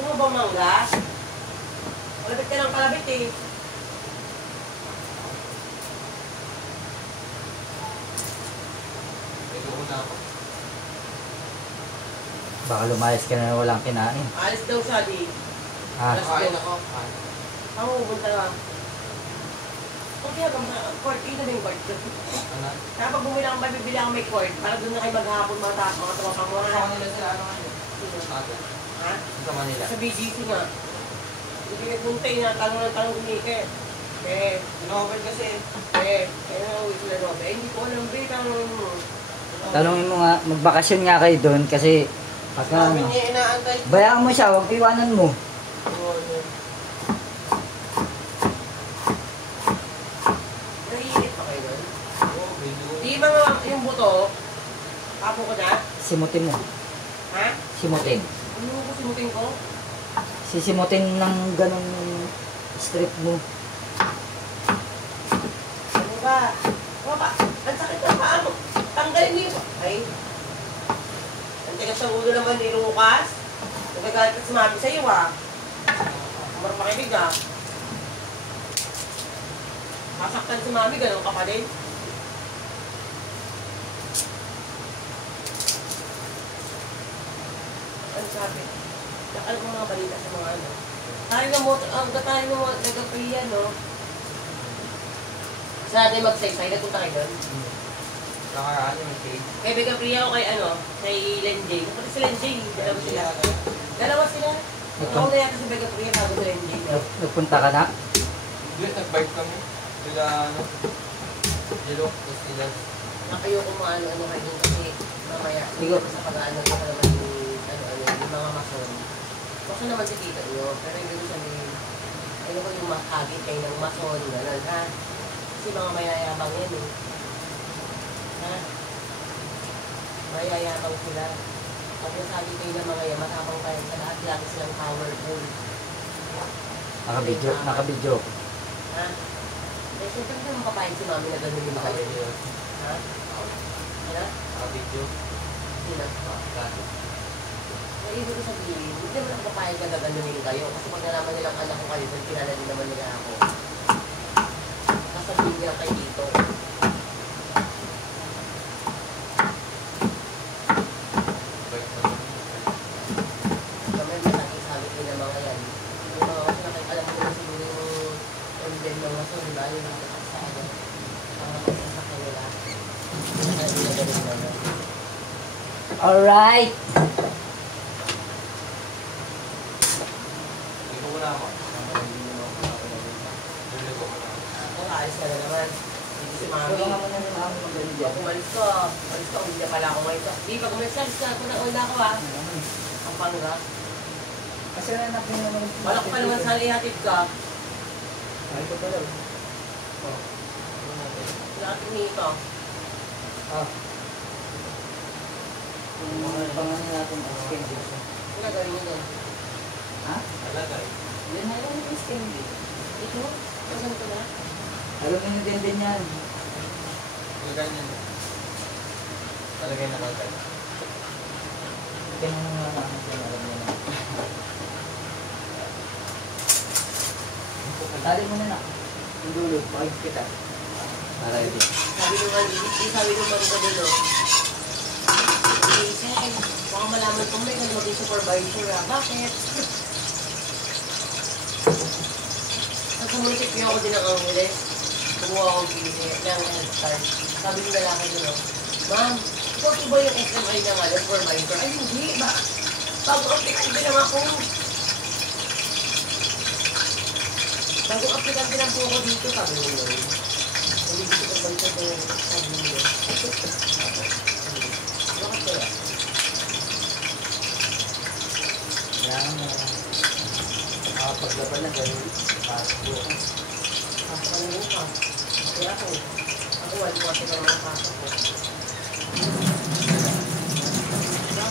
Gusto mo ba mangga? Kalabit ka ng kalabit eh. Baka lumayas ka na walang kinain. Alis daw siya, di. Ah. Alis daw. Ako, pupunta lang. Okay, court. Ito na yung court. Kapag bumili ako, mabibili ako may court. Para doon na kayo maghapon mga tropang mo. Sa Manila sila, ano ngayon? Ha? Sa Manila. Sa BGC nga. Hindi kayo puntay na tanong ng tanong kumike. Inopen kasi. Kaya na uwi sila Robe. Hindi ko alam, be, tanong mo. Tanungin mo nga, magbakasyon nga kayo doon kasi pagka Sabi niya inaantay. bayaan mo siya, huwag iwanan mo. Naiinit pa kayo doon? Di mga yung buto, kapo ko na? Simutin mo. Ha? Simutin. Ano ko simutin ko? Sisimutin ng ganun strip mo. Ano ba? Papa, ang sakit ng paa mo. Tanggalin niyo. Ay. Ang tigas ng ulo naman ni Lucas. Nagagalit ka si mami sa iyo ah. Marang makinig ah. Masaktan si mami, ganun ka pa din. Ano sabi? Nakal ko mga balita sa mga ano. Tayo na mo, nag-apriya, no? Sa natin mag-saysay, nagpunta kayo doon? Nakaraan yung cake. Kay Bega Priya o kay ano? Kay Lenjay. Kapag si Lenjay, dalawa sila. Dalawa sila. Ako na yata si Bega Priya bago si Lenjay. Nagpunta ka na? Hindi, nag-bike kami. Sila, ano, Jilok, tapos sila. Nakayoko mo ano kayo doon kasi mamaya. Sigo. Sa pag-ano ko naman yung mga mason. Mason naman si tita nyo. Pero yung sabihin, ano ko yung makagit kayo ng mason, gano'n ha? Kasi mga mayayabang yan eh. Ha? Mayayabang sila. Pag nasabi kayo ng mga yan, matapang kayo sa lahat, lagi silang powerful. Nakabidyo. Ha? Eh, siyempre hindi naman papayag si mami na gano'n yung kayo. Ha? Ano? Nakabidyo. Sino? Ay, ibig ko sabihin, hindi naman ako papayag na gaganunin kayo. Kasi pag nalaman nilang anak ko kayo, then kilala din naman nila ako. Kasabihin niya kay dito. Kamay mo sabi ko ng mga yan. Yung mga kasi alam mo naman siguro yung emblem ng maso, di ba? Yung nakasak sa ano. Nakasak sa nila. Kaya ginagaling naman. Alright! Ayos ka na naman. Hindi si mami. Pag umalis ko, hindi na pala ako ngayon. Di, pag umalis ka, una ko ha. Ang pangga. Kasi nanapin naman. Balak pa naman sa lihatid ka. Ay, ito pala. Lihatid nito. Yung pangalan natin, skin dito. Ano gawin nyo doon? Ha? Talagay. Yan na lang yung skin dito. Ito? Saan ko na? Alam mo din yan. Talagay niya. Talagay na talagay. Kaya nga alam mo na. Tali mo na na. Yung dulo, pakit kita. Para ito. Sabi nung maruga doon, no? Jason, baka malaman kong may maging supervisor ha. Bakit? Sa munisipyo ako din ang Angeles. Kumuha akong bili ng headstart. Sabi ng lalaki doon, no? Ma'am, ikaw ba yung SMI na nga, supervisor? Ay, hindi ba? Bago-applicant din lang ako. Bago-applicant din lang po ako dito, sabi mo yun. Hindi dito ko ba ito sabi mo? Bakit kaya? Kailangan mo. Makapaglaban na gano'n. Pasok bukas. Pasok ang bukas. Kaya ako, wala ko kasi ng mga pasok ko.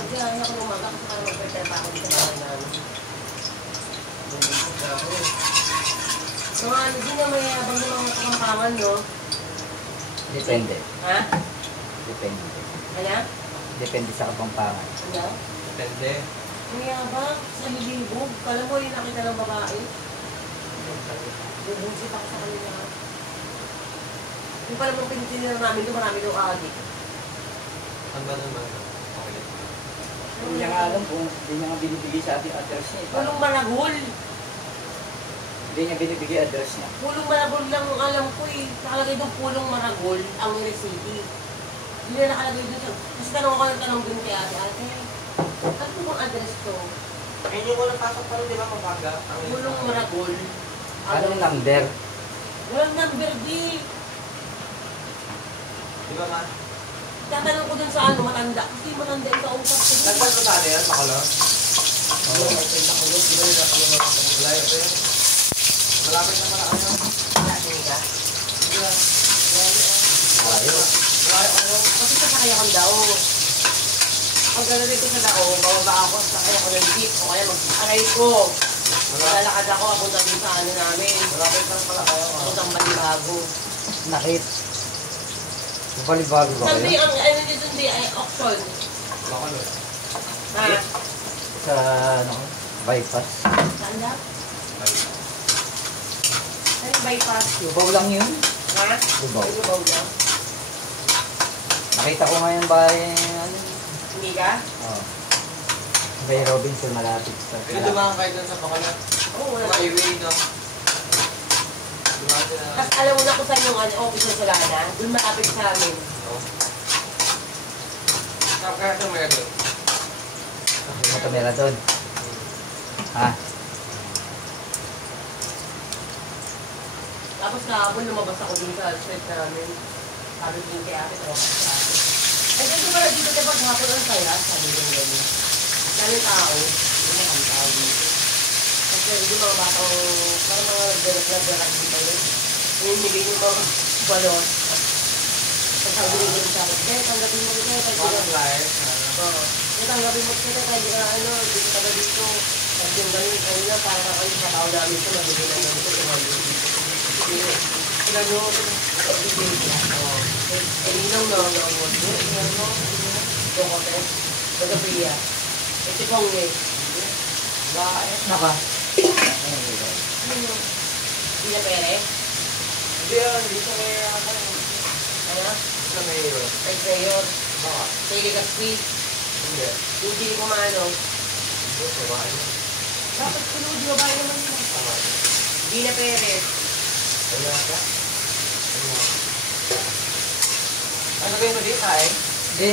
Kaya ako umaga kasi para mag-prepare pa ako dito para namin. Bumibig na ako. Mga hindi na mayabang ng mga kakampangan, no? Depende. Ha? Depende. Ano? Depende sa kapampangan. Ano? Depende. Ang yabang, sa nilibog. Kala mo yung nakita ng babae. Bubusit ako sa kanila. Yung pala mong pinitinira namin doon, marami doon adik. Ano ba naman? Okay. Hindi niya nga alam kung hindi niya nga binibigay sa ating address niya. Pulong Maragol. Hindi niya binibigay address niya. Pulong Maragol lang ang alam ko eh. Nakalagay doon Pulong Maragol, ang City. Hindi na nakalagay doon sa... Kasi tanong ko ng tanong din kay ate. Ate, ano po bang address to? Hindi ko napasok pa rin, di ba, mabaga? Pulong Maragol. Anong number? Walang number di. Di ba nga? Tatanong ko dun sa ano, matanda. Kasi matanda yung kausap ko. Nagpas pa sa ano yan, makulong? Oo, okay, makulog. Di ba yung nakulong ako? Malayo pa yun. Malapit na pala kayo. Lasing ka? Hindi ba? Ayaw. Malayo kayo. Kasi sasakay akong dao. Pag gano'n ko sa dao, bababa ako, sakay ako ng jeep. O kaya mag-aray ko. Malalakad ako, punta din sa ano namin. Malapit na pala kayo. Puntang Balibago. Nakit. Balibago ba Sabi, kayo? ang ano nito hindi ay auction. Makulong. Ha? Sa ano? Bypass. Saan na? Ano yung bypass? Lubaw lang yun. Ha? Lubaw. Ay, lubaw lang. Nakita ko ngayon bahay, ano? Hindi ka? Oh. Bay Robinson malapit sa... Pero dumaan kayo dun sa Bacolod. Oo, wala. Sa highway, no? Dumaan sila. Tapos alam mo na kung saan yung ano, office ng Solana? Doon malapit sa amin. Oo. Kaya tumira doon. Hindi mo tumira doon. Ha? Tapos kahapon lumabas ako dun sa street namin. Sabi ko yung kay ate, tawag sa ate. Ay, dito pala dito kapag hapon ang saya, sabi ko yung gano'n. Kaya tao, hindi na kami tao dito. Kasi hindi mga batang, parang mga nagdarak dito yun. Nanimigay yung mga balon. Tapos sabi ko yung sa akin, kaya tanggapin mo rin, kaya Mga tanggapin mo. flyers. Oo. Kaya tanggapin mo rin, kaya hindi ka ano, hindi ka taga dito. Sabi yung gano'n, ano na, para kayo sa tao namin ito, mabigay na namin ito, tumagin dito. Sila nyo, Elinaw na ang award mo. Elinaw mo. Dokote. Bagabiya. Ito pong eh. Bakit? Naka. Ano? Dila Pere? Hindi yan, hindi sa may ano. Ano? Sa may Right Mayor. baka. Taylor Gaspi. Hindi. Hindi ko maano. Hindi, sa bahay mo. Dapat sunod, di ba ba naman yun? Tama. Dila Pere. Wala ka? Ano kayo mo dito, eh? Hindi.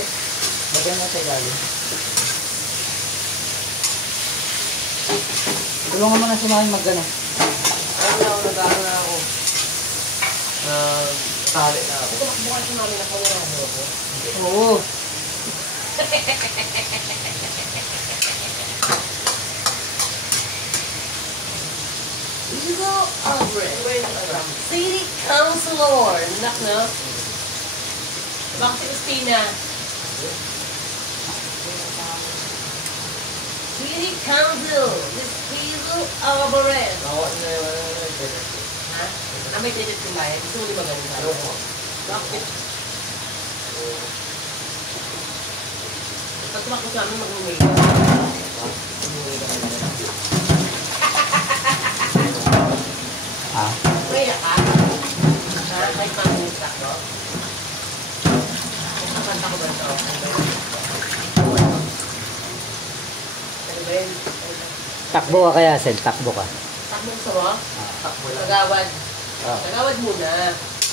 Bagay mo sa ilalim. Tulungan mo na si Mami mag-ano. Ano na ako, nag-ano na ako. Tali na ako. Ito makbukan si mami na pangarado ko. Oo. Hugo Albrecht. Ano ba yung ano? City Councilor. Nak na. Bakit si Christina? City Council. Miss Hazel Albrecht. Nakuha na yung ano na yung pwede. Ha? Ah, may digit yung bayan. Gusto mo di maganda? Ano po? Bakit? Pag tumakbo sa amin, mag-uwi ka. Mag-uwi ka talaga. Ha? May ka? Ha? Kahit mangutak, no? Nakakanta ko ba ito? Ano ba yun? Takbo ka kaya, Sel. Takbo ka. Takbo gusto mo? Takbo lang. Nagawad. Oh. Nagawad muna.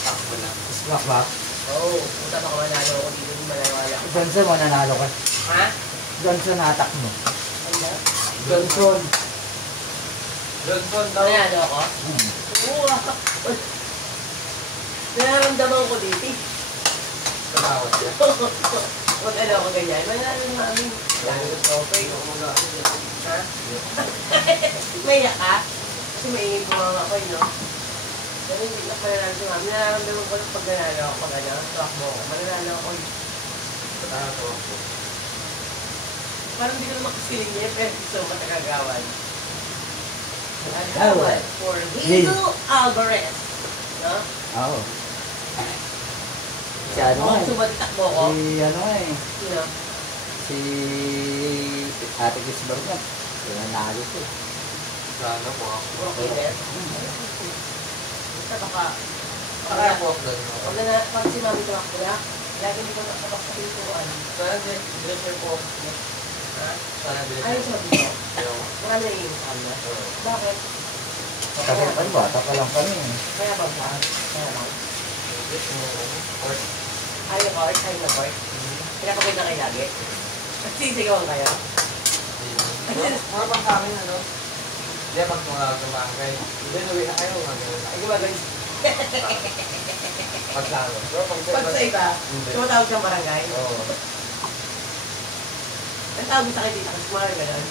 Takbo lang. Swak back. Oo. Punta baka manalo ako dito. Hindi manawala. Johnson mo, nanalo ka. Ha? Johnson, hatak mo. Ano? Johnson. Johnson daw. Manalo ako? Hmm. Oo. Nararamdaman ko dito. Kalawat niya. Huwag ano ako ganyan. Manalo ng mami. Dahil ito, okay. Ako mag-ano. Ha? May ka? Kasi maingin ko mga ako, no? Pero hindi na pananalo si mami. Nararamdaman ko lang pag nanalo ako. Pag ano, tuwakbo ako. Mananalo ako. Tatawa ko. Parang hindi ko naman kasiling niya, pero gusto ko matagagawan. Agawad. For Hazel Alvarez. No? Oo. Si ano Oo, eh. sumatakbo ko. Si ano eh. Sino? Si Ate Gisbar niya. Nanalo ko. Sana po ako. Okay na yan. Basta baka, Kaya po ako doon. pag si mami tumakbo na, lagi hindi ko nakabak sa pintuan. Sana dresser po ako. Ha? Sana dresser. Ayun sabi ko, Ayaw. marami na iinusan na. Bakit? Kasi pa bata pa lang kami. Kaya bang ba? Kaya bang? Or, Ayaw ko, ayaw na ko. Pinapagod na kayo lagi. At sisigawan kayo. mga pang sa amin, ano? Hindi, pag mga tumangkay. Hindi, uwi na kayo. Mga ganun. Ay, gumagay. Pag sa ano. Pero Pag sa iba, Hindi. tumatawag siyang barangay. Oo. Ang tawag sa akin dito, kasi kumari ka doon.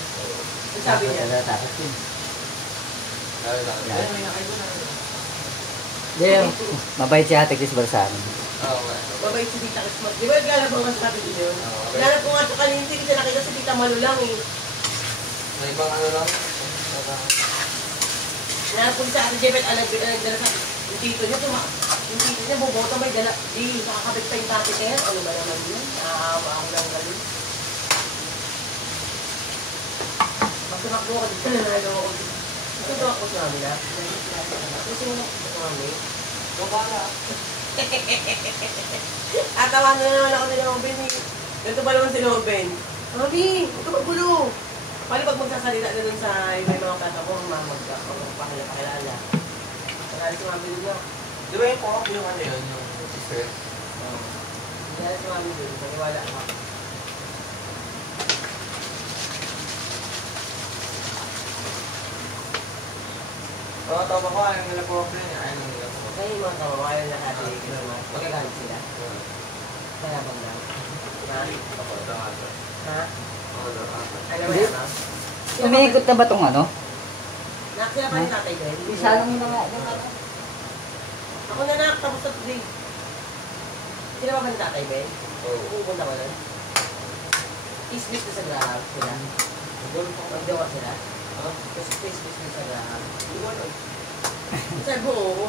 Ang sabi niya, Tapos yun. Lalo lang. Yeah. Hindi, uwi na kayo na. Hindi, mabait si Ate Gisbar sa amin. Oo, nga. mabait si Tita Christmas. Di ba naglalab ko nga sa natin din yun? Oo, okay. Naglalab ko nga ito kanina, hindi kita nakita si Tita Malu lang eh. Sa ibang ano lang. Naglalab ko sa Ate Jebet, nagdala sa yung tito niya, yung tito niya, bubota may dala, di, nakakabit pa yung catheter. Ano ba naman yun? Naawa ako lang galing. Pag tumakbo ko, dito nanalo ako. Ito tumakbo sa namin na. Kasi mo nakbo sa namin. Bala. At tawanan na naman ako nila Ruben eh. Ganito ba naman si Ruben? Mami, huwag ka magulo. Paano pag magsasalita na dun sa may mga kata ko, mamag ka, o pakilala. Kaya si Mami dun na. Di ba yung co-op yung ano yun? Yung sister? Kaya si Mami dun, maniwala ka. Oo, tama ko. Ayaw nila co-op yun. Ayaw nila co-op. Kaya yung mga kawawalan na natin, magagalit sila. Kaya bang lang. Ha? Ako, tama ito. Ha? Oo, tama. Alam mo yan, ha? Umiikot na ba itong ano? Nakasila pa ni tatay ko. Isa lang mo na nga. Ako na nak, tapos na today. Sila ba ni tatay, Ben? Oo. Pupunta ko lang. Isbis na sa graham sila. Magdawa sila. Ha? Kasi isbis na sa graham. Hindi ko alam. Sa buo.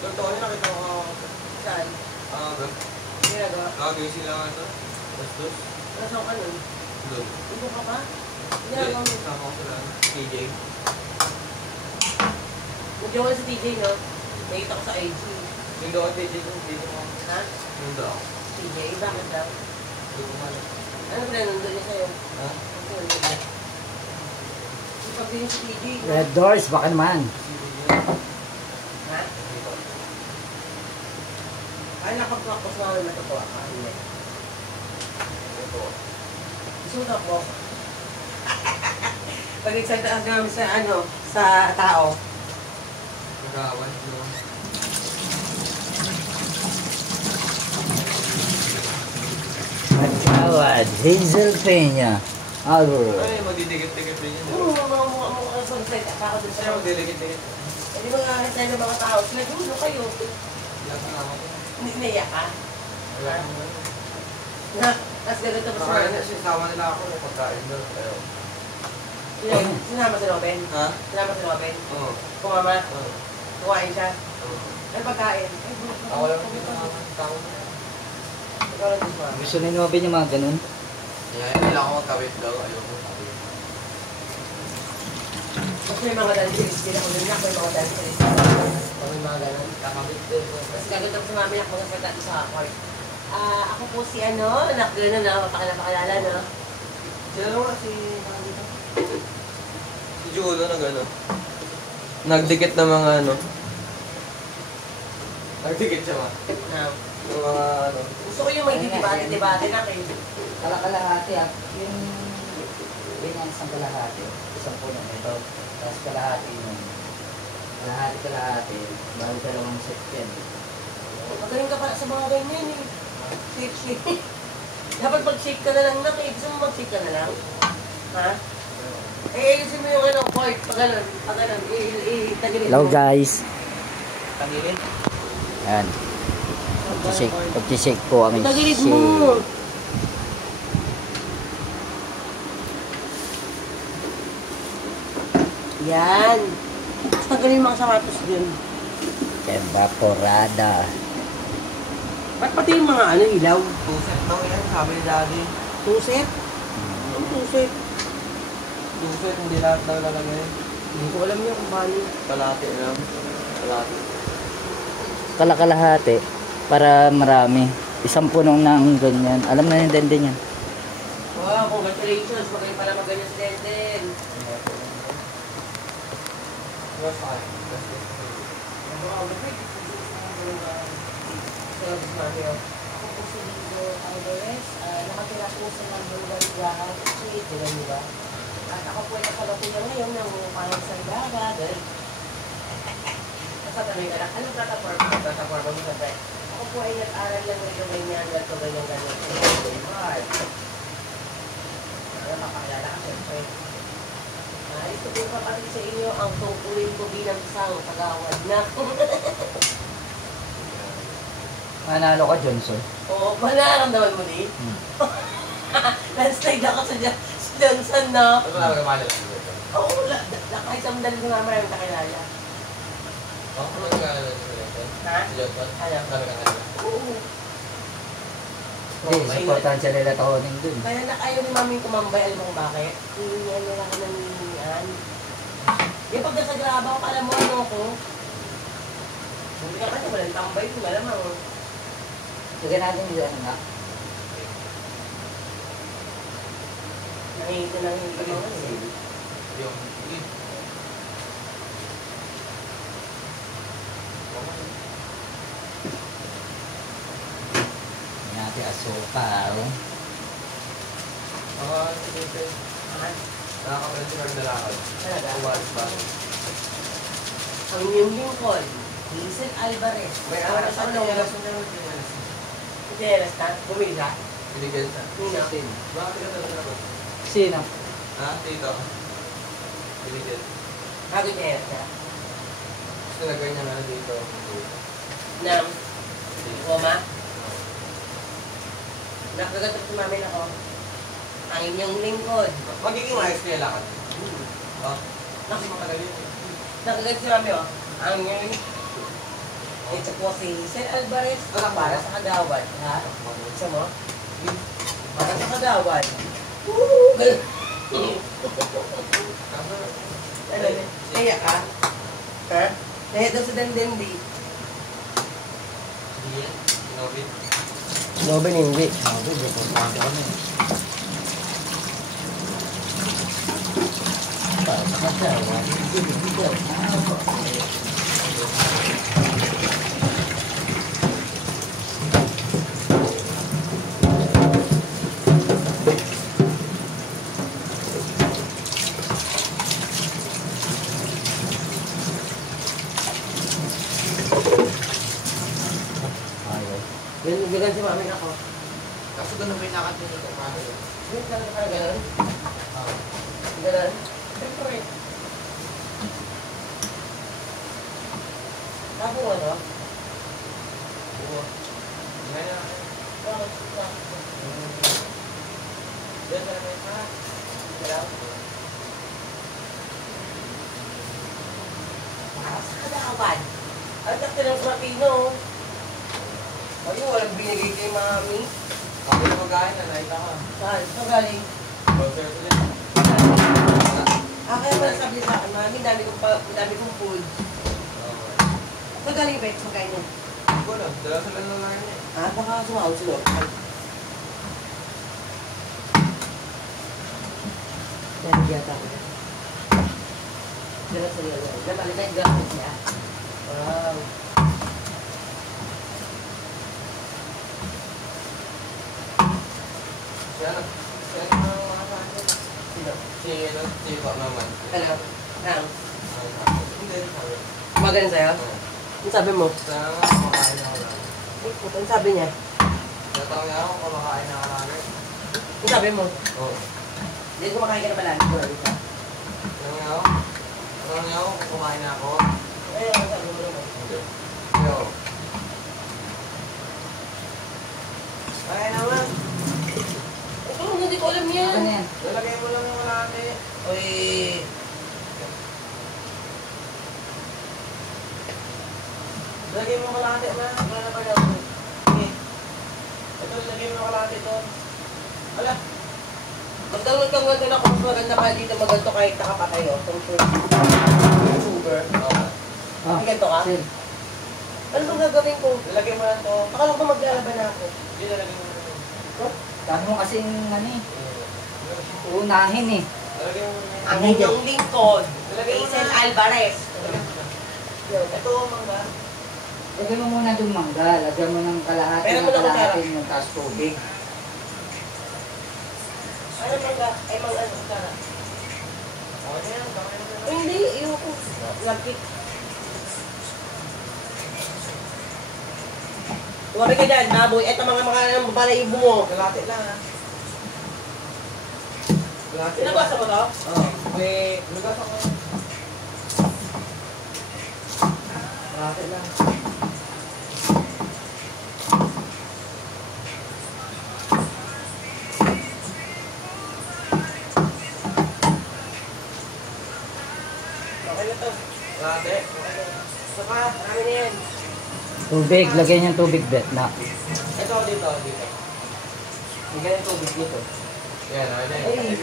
Doon taon niya nakita ko. Saan? Doon. Ginagawa. Gagawin sila nga ito. Bastos. Nasaan ka nun? Doon. Ibo ka pa? Hindi. Ginagawa mo. Sama ko sila. KJ. Nagyawa sa TJ, no? Nakita ko sa IG. Yung doon KJ doon. Dito mo. Ha? Yung doon. TJ? Bakit daw? Hindi ko malam. Ano ba nandun niya sa'yo? Ha? Ano ba nandun niya? Ipag din sa TJ, no? Red doors, baka naman. Ha? Ay, nakapagpapos namin natutuwa ka. Hindi. Ito. Isunak mo. Pag nagsalita ka namin sa ano, sa tao. Nagawan. Doon. Magkawad, Hazel Peña. Albert. Ay, magdidikit-dikit din yun. Oo, mga nagsalita ka ako dun sa Ay, magdidikit-dikit. Hindi mga nagsalita ng mga tao. Sila, gulo kayo. Ilang ka naman. Hindi naiyak ka. Wala naman. Na, tapos ganito pa sa Kaya sinasama nila ako ng pagkain doon. Ayaw. Sinama si Robin. Ha? Sinama si Robin. Oo. Kumama. Oo. Kumain siya. Oo. Ano pagkain? Ay, Ako lang yung pinakaman ng tao na yan. Ikaw lang din sumama. Gusto ni Nobin yung mga ganun. Kaya hindi lang ako magkawit daw. Ayoko sabi. Tapos may mga danceries. Hindi ako din may mga danceries. May mga ganun. Kakawit din. Tapos gagawin ko sa mami ako mga salita sa court. Ako po si ano, anak gano'n na, mapakilala, no? Sila naman si... Si Julo na gano'n. Nagdikit na mga ano. Nagdikit siya ma. Na, Yung mga ano. gusto ko yung may debate na kayo. Kalahati ah. Yung ganyan isang kalahati. Isang puno nito. Tapos kalahati yun. Kalahati. Bali dalawang set yan. Magaling ka pala sa mga ganyan eh. Shake. Dapat mag-shake ka na lang na kayo. Gusto mo mag-shake ka na lang? Ha? Ayusin mo yung ano, court. Pag ganun, tagilid mo. Hello guys. Tangilin. Yan. Pag-shake po ang Tagilid mo. Yan. Tapos tanggalin mo ang sapatos dun. Evaporada. Ba't pati yung mga ano, ilaw? Tuset daw yan, sabi ni Daddy. Tuset? Ang tuset? Tuset, hindi lahat daw lalagay. Hindi ko alam yun kung paano. Kalahati lang. Kalahati. Kalakalahati para marami. Isang punong ng ganyan. Alam na ni Denden yan. Wow, congratulations. Magaling pala maganyan si Denden. Mas fine. Wow, ako po si Lino Alvarez. Nakatira po sa number 1 Graham Street. Diba niyo ba? At ako po ay nakalapitan ngayon ng parang Sangara. Nasa tabi ka lang. Anong platform? Platform mo sa friend. Ako po ay nag-aral lang ng ganyan. Gato ganyan ganyan. Hard. Mapakilala ka siyempre. Ito po papatid sa inyo ang tungkulin ko bilang isang kagawad na. Manalo ka, Johnson. Oo, manaramdaman mo din. Landslide ako sa Johnson na. Ano ba nagkamali? Oo, kahit sa mandali ko nga maraming kakilala. Ano nagkamali sa Johnson? Ha? Si Johnson? Ano? Dami kang ano? Oo. Hindi, supportahan siya nila Toning dun. Kaya ayaw ni mami kumambay, alam mo kung bakit? Hindi nila ako naninian. Yung pag nasa graba ko, alam mo ano ako? Hindi ka kasi walang tambay ko, malamang. Lagyan natin yung ano nga. Nakikita lang yung iba eh. Yung Lagyan natin asukal. sige. Ha? Nakakapalit si Mark Dalakad. Talaga? Uwalis ba? Ang inyong lingkod, Hazel Alvarez. May Ano aras sa ano? loob? Aras na Jealous ka? Bumila? Binigyan sa. Nino? Bakit ka talaga ako? Sino? Ha? Tito? Binigyan. Bago jealous ka? Gusto na ganyan na dito. Nam? Goma? Nakagatap si mami ako. Ang inyong lingkod. Magiging ayos kaya lakad. Oh, Nak- matagal yun. Nakagat si mami oh. Ang inyong ito po si Hazel Alvarez. Para sa kagawad. Ha? Gusto mo? Para sa kagawad. Woo! Ano? Kaya ka? Ha? Kaya daw sa Dandendi. Diyan. Inobit. Loben hindi. Sabi, supportahan ka kami. Para sa kagawa. Ganyan si mami ako. Kaso ganun may nakatingin ko paano yun. Ganyan talaga parang ganun. Ganun. Siyempre. Tapos ano? Oo. Ganyan. Bakit? Diyan ka naman pa. Galaw. Para sa kagawad. Ang takti ng Martino. Ayun, walang binigay kay mami. Ako yung magahin na nakita ka. Saan? Saan galing? Closer to them. Kaya pala sabi sa akin, mami, dami kong food. Saan galing ba? Saan kain niya? Hindi ko alam. Dala sila ng ngayon eh. Baka sumahod sila. Dali yata ako. Dala sila. Dala yung gamit niya. Wow. Siya na mga kanin. Sino? Si Pop naman. Ano? Nang? Hindi, sabi. Magaling sa'yo? Ano sabi mo? Sana nga, kumakain ako lang. Ano sabi niya? Natawag niya ako, kumakain na ako lang. Ano sabi mo? Oo. Hindi kumakain ka na pala. Natawag niya ako, kumain na ako. Ayun, ano sabi mo naman? Hindi. Yo. Kaya naman. Ito, hindi ko alam yan. Ano yan? Lalagay mo lang yung kalahati. Uy. Lalagay mo kalahati man. Wala na pala ako. Okay. Ito, lagay mo na kalahati ito. Ala. Magdawag kang ganda na kung mas maganda ka dito maganto kahit nakapatay o. Kung sure. YouTuber. Okay. May ganito ka? Sir, Ano bang gagawin ko? Lalagay mo lang ito. Akala ko maglalaban na ako. Hindi, lalagay mo lang ito. dami mo kasing ano eh, uunahin eh. Lalagay mo lang Ang inyong lingkod. Lalagay mo Hazel na. Alvarez. Ito, mangga. Lagyan mo muna yung mangga, lagyan mo ng kalahati Pero ng muna kalahati ng taas tubig. Ano mangga? Ay mga ano? Tara. Okay na yan, kamay mo na. Ay, hindi. Ayoko. Lapit. Tuwabi ka dyan, baboy. Eto mga balayibo mo. Kalahati lang ha. Kalahati lang. Pinabasa mo to? Oo. May lugas ako. Kalahati lang. Okay na to. Kalahati. Saka, marami na yan. Tubig, lagyan yung tubig bet na. Ito, dito, dito. Lagyan yung tubig dito. Yan, okay na yun. Ay.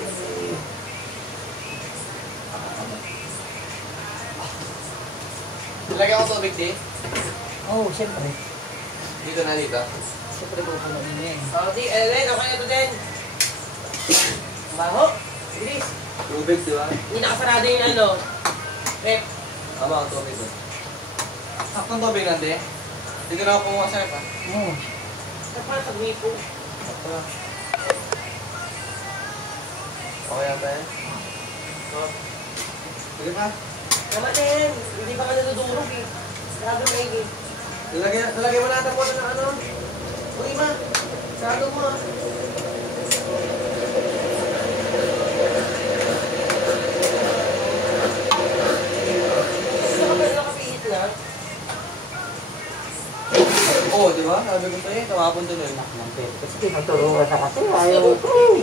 Ilagay ko tubig di. Oh, siyempre. Dito na dito. Siyempre pupunuin mo yan. Oh, di, Ellen, okay na to din. Baho. Bilis. Tubig, di ba? Hindi nakasarado yung ano. Rep. Tama ang tubig doon. Saktong tubig lang di. Dito na ako kumuha sa'yo pa. Oo. Sa parang sa wipo. Sakto lang. Okay yata yan. Oh. Sige pa. Naman din. Hindi pa ka nadudurog eh. Grabe maigi. Nalagay mo natin po ng ano. Uy, ma. Sa ano mo ah. Nakapihit na. Oo, di ba? Sabi ko sa'yo, tumapon tuloy. Kasi tinuturuan na kasi. Ayaw ko eh.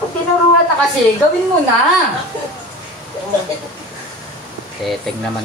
Pag tinuruan na kasi, gawin mo na. Teteng naman.